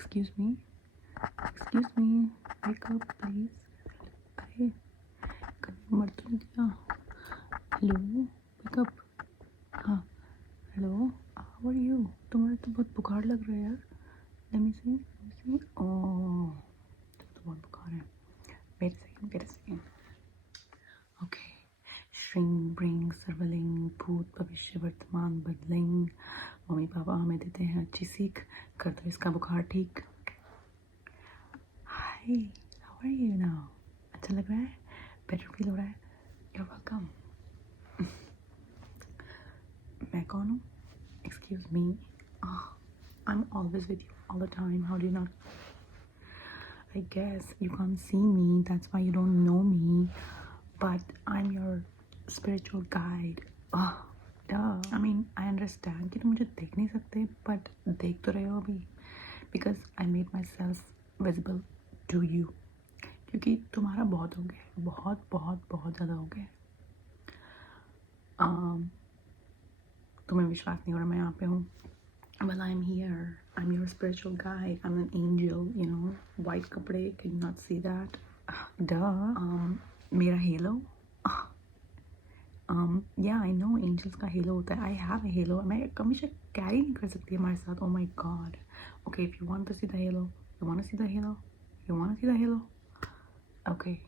Excuse me. Excuse me. Wake up, please. अरे कहीं मर तो नहीं गया? Hello, wake up. हाँ, हेलो, how are you? तुम्हारा तो बहुत बुखार लग रहा है यार. Let me see. ओह, तो बहुत बुखार है. Wait a second. Okay. श्रिंग ब्रिंग सर्वलिंग भूत भविष्य वर्तमान बदलिंग. मम्मी पापा हमें देते हैं अच्छी सीख. कर दो इसका बुखार ठीक. Hi, how are you now? अच्छा लग रहा है? बेटर फील हो रहा है? You are welcome. मैं कौन हूँ? Excuse me. I am always with you all the time. How do you not? I guess you can't see me, that's why you don't know me, but I'm your spiritual guide. Duh. I mean, I understand कि तुम मुझे देख नहीं सकते, but देख तो रहे हो अभी, because I made myself visible to you. क्योंकि तुम्हारा बहुत हो गया, बहुत बहुत बहुत ज़्यादा हो गया. तुम्हें विश्वास नहीं हो रहा मैं यहाँ पे हूँ. Well, I'm here. I'm your spiritual guide. I'm an angel, you know. White कपड़े, can you not see that? Duh. मेरा halo. Yeah, I know angels का halo होता है. I have a halo. मैं हमेशा carry नहीं कर सकती हमारे साथ. Oh my God. Okay, if you want to see the halo, you want to see the halo, you want to see the halo. Okay.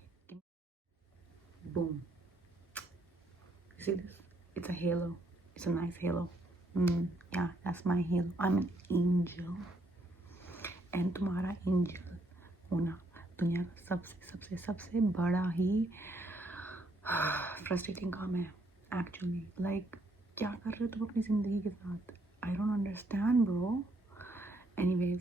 Boom. You see this? It's a halo. It's a nice halo. Yeah, that's my halo. I'm an angel. And तुम्हारा angel होना दुनिया का सबसे सबसे सबसे बड़ा ही frustrating काम है एक्चुअली. लाइक क्या कर रहे हो तुम अपनी ज़िंदगी के साथ? I don't understand bro. Anyways,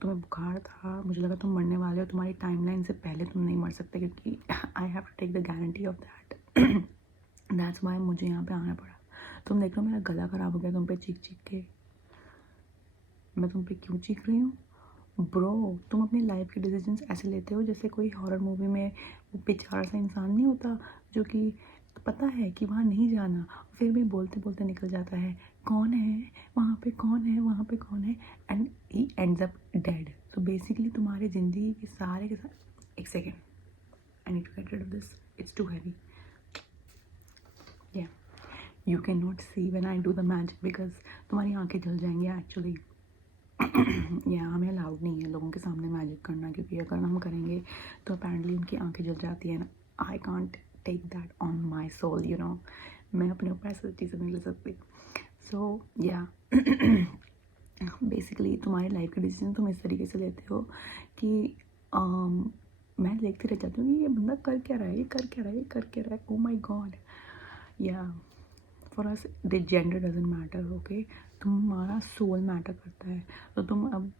तुम्हें बुखार था, मुझे लगा तुम मरने वाले हो. तुम्हारी टाइमलाइन से पहले तुम नहीं मर सकते क्योंकि I have to take the guarantee of that. That's why मुझे यहाँ पे आना पड़ा. तुम देख लो मेरा गला ख़राब हो गया तुम पे चीख चीख के. मैं तुम पे क्यों चीख रही हूँ ब्रो? तुम अपनी लाइफ के डिसीजंस ऐसे लेते हो जैसे कोई हॉरर मूवी में वो बेचारा सा इंसान नहीं होता जो कि पता है कि वहाँ नहीं जाना, फिर भी बोलते बोलते निकल जाता है. कौन है वहाँ पे, कौन है वहाँ पे, कौन है, and he ends up dead. So basically तुम्हारी ज़िंदगी के सारे के सारे. एक second, I need to get rid of this. It's too heavy. या you can not see when I do the magic because तुम्हारी आंखें जल जाएंगी एक्चुअली. या हमें अलाउड नहीं है लोगों के सामने मैजिक करना क्योंकि अगर हम करेंगे तो अपेरेंटली उनकी आंखें जल जाती हैं. I can't take that on my soul, you know. मैं अपने ऊपर ऐसी चीज़ें नहीं ले सकती. सो या बेसिकली तुम्हारी लाइफ के डिसीजन तुम इस तरीके से लेते हो कि मैं देखती रह जाती हूँ कि ये बंदा कर क्या रहा है, ये कर क्या रहा है, ये कर क्या रहा है. ओ माई गॉड. या for us the gender doesn't matter. Okay, तुम्हारा सोल मैटर करता है. तो तुम अब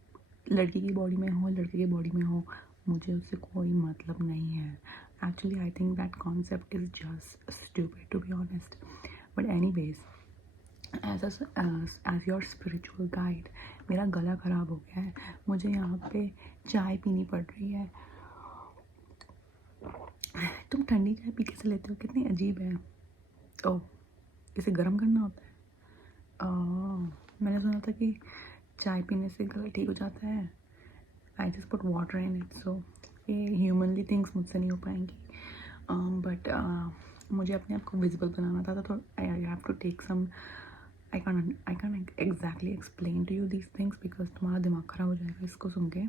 लड़की की बॉडी में हो, लड़के की बॉडी में हो, मुझे उससे कोई मतलब नहीं है. Actually I think that concept is just stupid to be honest. But anyways, as your spiritual guide मेरा गला ख़राब हो गया है. मुझे यहाँ पे चाय पीनी पड़ रही है. तुम ठंडी चाय पी कैसे लेते हो? कितनी अजीब है. ओह, इसे गर्म करना होता है. मैंने सुना था कि चाय पीने से गला ठीक हो जाता है. I just put water in it. So ये ह्यूमनली थिंग्स मुझसे नहीं हो पाएंगी. बट मुझे अपने आप को विजिबल बनाना था तो I have to take some. I can exactly explain to you these things because तुम्हारा दिमाग ख़राब हो जाएगा इसको सुन के.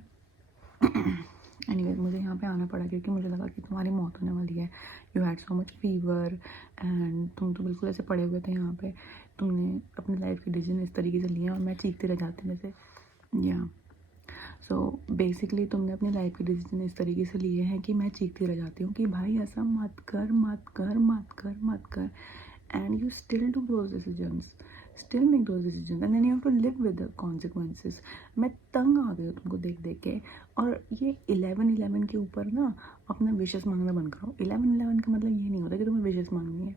एनीवेज, मुझे यहाँ पे आना पड़ा क्योंकि मुझे लगा कि तुम्हारी मौत होने वाली है. You had so much fever and तुम तो बिल्कुल ऐसे पड़े हुए थे यहाँ पे. तुमने अपनी लाइफ के डिसीजन इस तरीके से लिए और मैं चीखती रह जाती जैसे. या सो बेसिकली तुमने अपनी लाइफ के डिसीजन इस तरीके से लिए हैं कि मैं चीखती रह जाती हूँ कि भाई ऐसा मत कर मत कर मत कर मत कर. And you still do those decisions, still make those decisions and then you have to live with the consequences. मैं तंग आ गई हूँ तुमको देख देख के. और ये 11-11 के ऊपर ना अपना विशेस मांगना बंद करो. 11-11 का मतलब ये नहीं होता कि तुम्हें विशेस मांगनी है.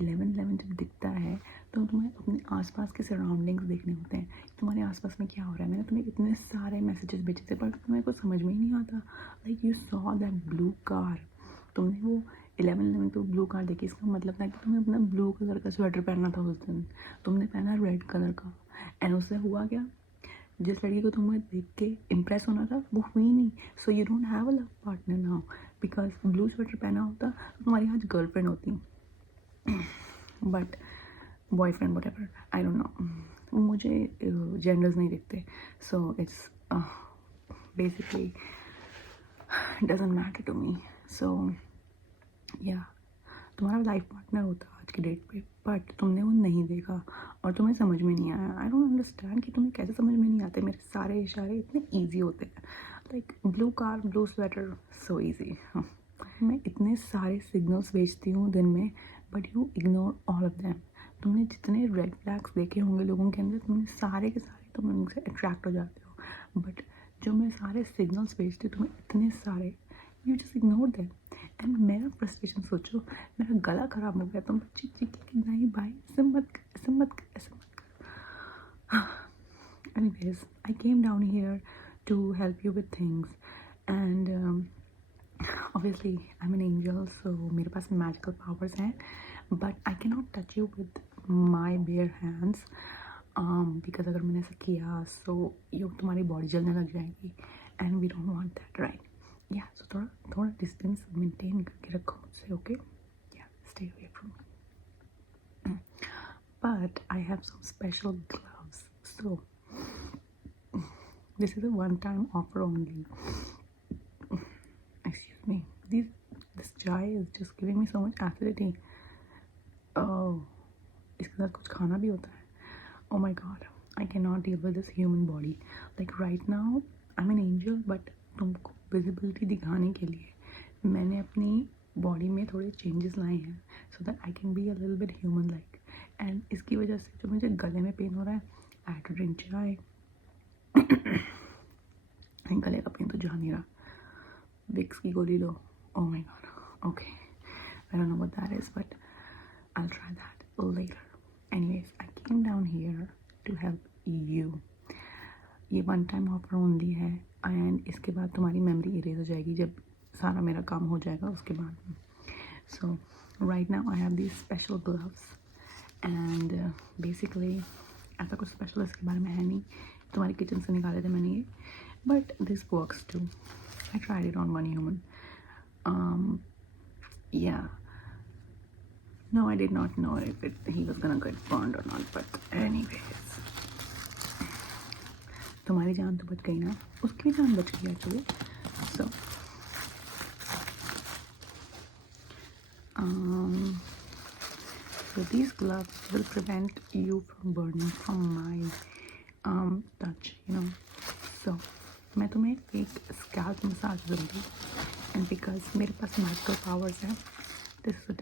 11-11 जब दिखता है तो तुम्हें अपने आसपास के सराउंडिंग्स देखने होते हैं. तुम्हारे आसपास में क्या हो रहा है. मैंने तुम्हें इतने सारे मैसेजेस भेजे थे पर तुम्हें कुछ समझ में ही नहीं आता. Like you saw that blue car. तुमने वो 11-11 पे ब्लू कार देखी. इसका मतलब था कि तुम्हें अपना ब्लू कलर का स्वेटर पहनना था उस दिन. तुमने पहना रेड कलर का. एंड उससे हुआ क्या? जिस लड़की को तुम्हें देख के इम्प्रेस होना था वो हुई नहीं, so you don't have a love partner now, because blue sweater पहना होता तो तुम्हारी आज गर्लफ्रेंड होती, but boyfriend whatever, I don't know, मुझे जेंडर्स नहीं दिखते, so it's basically doesn't matter to me. So या तुम्हारा लाइफ पार्टनर होता आज की डेट पे, बट तुमने वो नहीं देखा और तुम्हें समझ में नहीं आया। आई डोंट अंडरस्टैंड कि तुम्हें कैसे समझ में नहीं आते, मेरे सारे इशारे इतने ईजी होते हैं, like blue car blue sweater so easy. मैं इतने सारे सिग्नल्स भेजती हूँ दिन में, but you ignore all of them. तुमने जितने रेड फ्लैग्स देखे होंगे लोगों के अंदर, तुमने सारे के सारे तुम उनसे अट्रैक्ट हो जाते हो, बट जो मैं सारे सिग्नल्स भेजती हूँ तुम्हें इतने सारे, you just ignore them. And मेरा फ्रस्ट्रेशन सोचो, मेरा गला ख़राब हो गया, तुम चीख चीख कि नहीं भाई ऐसे मत कर, ऐसे मत कर, ऐसे मत कर। Anyways I came down here to help you with things, and obviously I am an angel, so मेरे पास मैजिकल पावर्स हैं, but I can not touch you with my bare hands, because अगर मैंने ऐसा किया सो ये तुम्हारी बॉडी जलने लग जाएगी, and we don't want that, right? या सो थोड़ा डिस्टेंस मेंटेन करके रखो मुझसे, ओके? या stay away from me, but I have some special gloves, so this is a one time offer only. Excuse me, this chai is just giving me so much acidity. इसके साथ कुछ खाना भी होता है? Oh my god, I cannot deal with this human body. Like right now, I'm an angel, but तुमको visibility दिखाने के लिए मैंने अपनी बॉडी में थोड़े चेंजेस लाए हैं, so that I can be a little bit human like. And इसकी वजह से जो मुझे गले में पेन हो रहा है, आई हैव टू ड्रिंक चाय। गले का पेन तो जा नहीं रहा, विक्स की गोली लो। Oh my god, okay, I don't know what that is, but I'll try that later. Anyways, I came down here to help you. ये वन टाइम ऑफर ओनली है, एंड इसके बाद तुम्हारी मेमोरी इरेज हो जाएगी जब सारा मेरा काम हो जाएगा उसके बाद। So right now I have these special gloves, and basically ऐसा कुछ स्पेशल इसके बारे में है नहीं, तुम्हारी किचन से निकाले थे मैंने ये, but this works too. I tried it on one human, yeah. No, I did not know if he was gonna get burned or not, but anyways, तुम्हारी जान तो बच गई ना, उसकी भी जान बच गई actually. So these gloves will prevent you from burning from my touch, you know. So मैं तुम्हें एक स्कैल्प मसाज दूँगी, एंड बिकॉज मेरे पास मैजिकल पावर्स हैं, this is a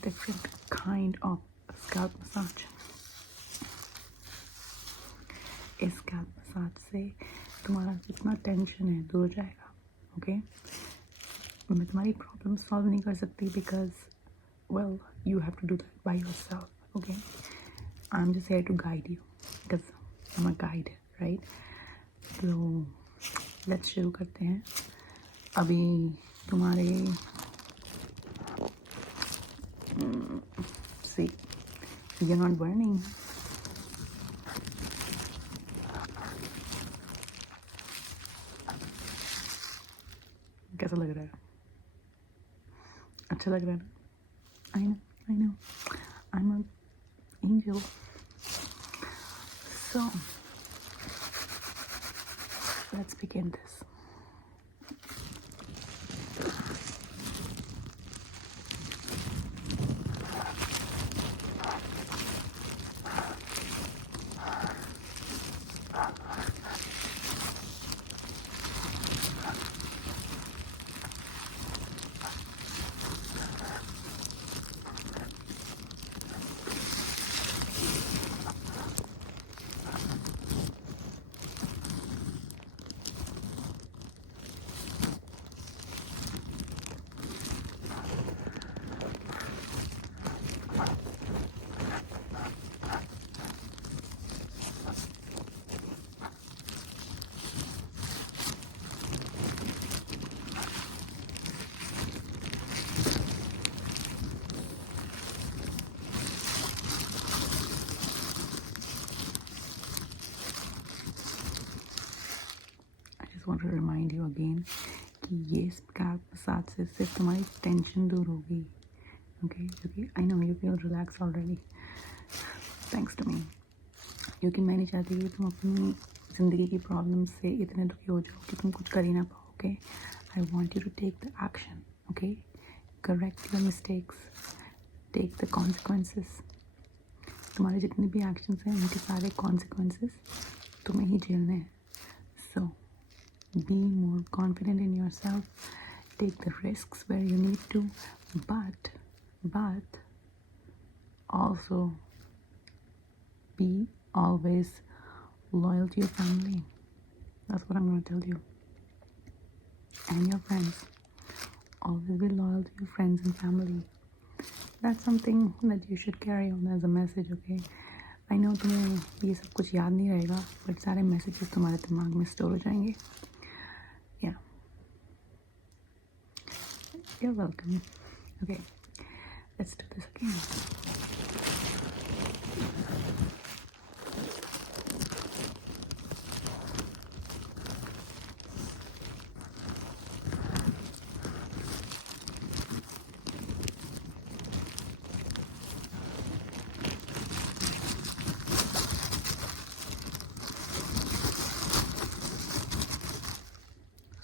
different kind of scalp massage. इस scalp massage से तुम्हारा जितना टेंशन है दूर हो जाएगा, ओके? मैं तुम्हारी प्रॉब्लम सॉल्व नहीं कर सकती, because well you have to do that by yourself, okay? I am just here to guide you, because I am a guide, right? तो लेट्स शुरू करते हैं। अभी तुम्हारे see, you're not burning. कैसा लग रहा है? अच्छा लग रहा है ना? I know, I'm an angel. So let's begin this. Want to remind you again कि ये स्कैल्प मसाज से सिर्फ तुम्हारी टेंशन दूर होगी. ओके, क्योंकि I know you feel relax already thanks to me. क्योंकि मैं नहीं चाहती कि तुम अपनी ज़िंदगी की प्रॉब्लम से इतने दुखी हो जाओ कि तुम कुछ कर ही ना पाओ. Okay, I want you to take the action. Okay, correct your mistakes, take the consequences. तुम्हारे जितने भी एक्शंस हैं उनके सारे कॉन्सिक्वेंसेस तुम्हें ही झेलने हैं. So be more confident in yourself, take the risks where you need to, but also be always loyal to your family. That's what I'm going to tell you. And your friends. Always be loyal to your friends and family. That's something that you should carry on as a message, okay? I know तुम्हें ये सब कुछ याद नहीं रहेगा, but सारे messages तुम्हारे दिमाग में store हो जाएंगे. Yeah. You're welcome. Okay, let's do this again.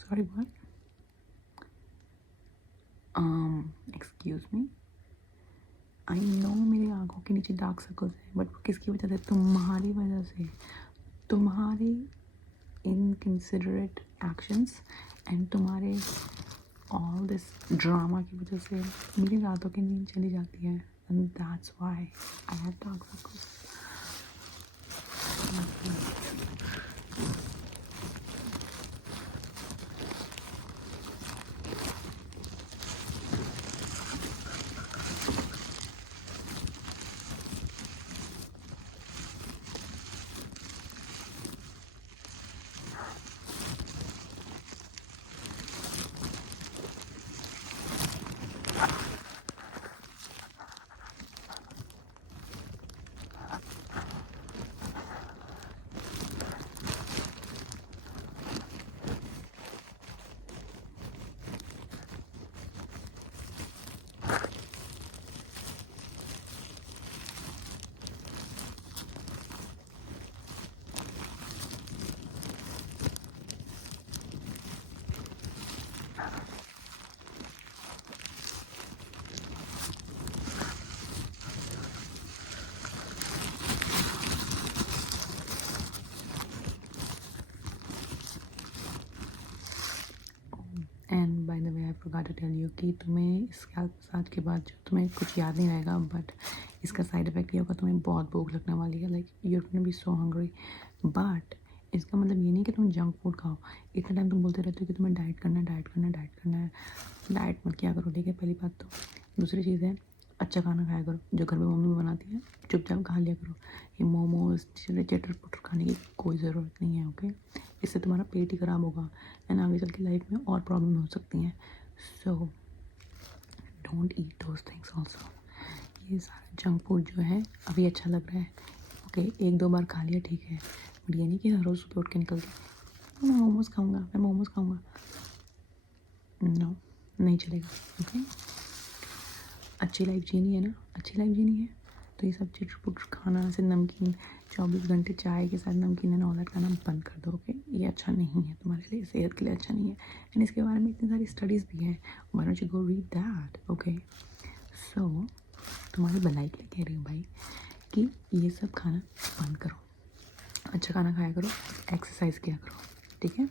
Sorry, what? Excuse me. I know मेरी आंखों के नीचे डार्क सर्कल्स हैं, बट किसकी वजह से? तुम्हारी वजह से. तुम्हारी इनकंसिडरेट एक्शंस एंड तुम्हारे ऑल दिस ड्रामा की वजह से मेरी रातों की नींद चली जाती है. And that's why I have dark circles. And by the way I forgot to tell you कि तुम्हें स्कैल्प मसाज के बाद जो तुम्हें कुछ याद नहीं रहेगा, बट इसका साइड इफ़ेक्ट ये होगा तुम्हें बहुत भूख लगने वाली है. Like you are gonna be so hungry. But इसका मतलब ये नहीं कि तुम जंक फूड खाओ. इतना टाइम तुम बोलते रहते हो कि तुम्हें डाइट करना है, डाइट करना है, डाइट करना है. डाइट मत किया करो, ठीक है, पहली बात तो. दूसरी चीज़ है, अच्छा खाना खाया करो जो घर में मम्मी बनाती है, चुपचाप खा लिया करो. ये मोमोज चटर पुटर खाने की कोई ज़रूरत नहीं है. ओके, इससे तुम्हारा पेट ही ख़राब होगा एंड आगे चल के लाइफ में और प्रॉब्लम हो सकती हैं. So don't eat those things also. ये सारा जंक फूड जो है अभी अच्छा लग रहा है, ओके, एक दो बार खा लिया ठीक है, बट ये नहीं कि हर रोज़ सुबह उठ के निकल के मैं मोमोज़ खाऊंगा, मैं मोमोज़ खाऊंगा. नो, नहीं चलेगा. ओके, अच्छी लाइफ जीनी है ना, अच्छी लाइफ जीनी है तो ये सब चिटर पुटर खाना, ऐसे नमकीन 24 घंटे चाय के साथ नमकीन एंड ऑल दैट खाना बंद कर दो. ओके, ये अच्छा नहीं है तुम्हारे लिए, सेहत के लिए अच्छा नहीं है. एंड इसके बारे में इतनी सारी स्टडीज़ भी हैं, why don't you go read that. Okay, so तुम्हारी भलाई के लिए कह रही हूँ भाई कि ये सब खाना बंद करो, अच्छा खाना खाया करो, एक्सरसाइज किया करो, ठीक है.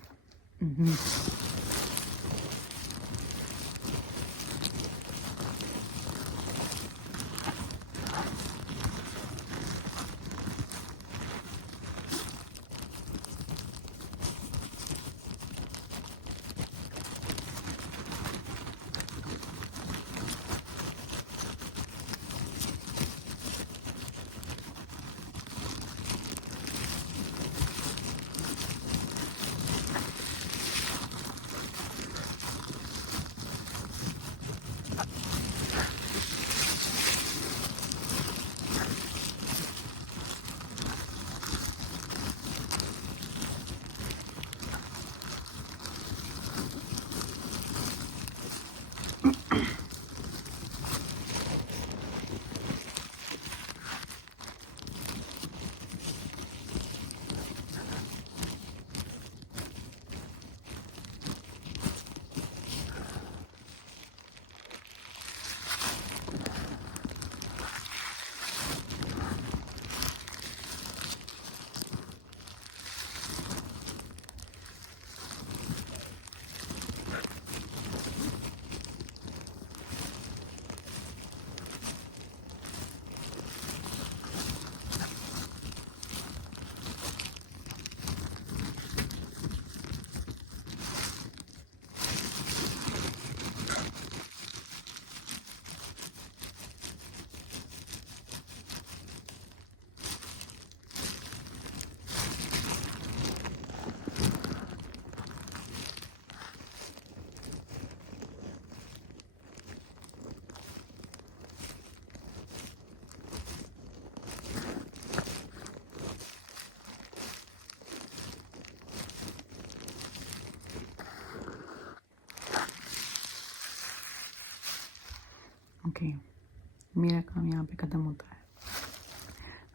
ओके, मेरा काम यहाँ पे ख़त्म होता है.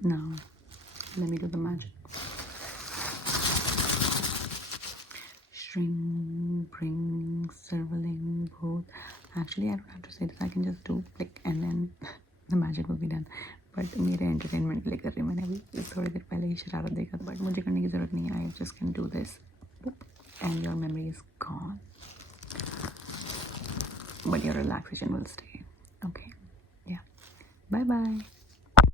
Now let me do the magic. Shrink, bring, circling, both. Actually, I don't have to say this. I can just do click and then the magic will be done. But मेरे entertainment के लिए कर रही हूँ. मैंने अभी थोड़ी देर पहले ही शरारत देखा, but मुझे करने की ज़रूरत नहीं है. I just can do this, and your memory is gone, but your relaxation will stay. Okay, yeah. Bye bye.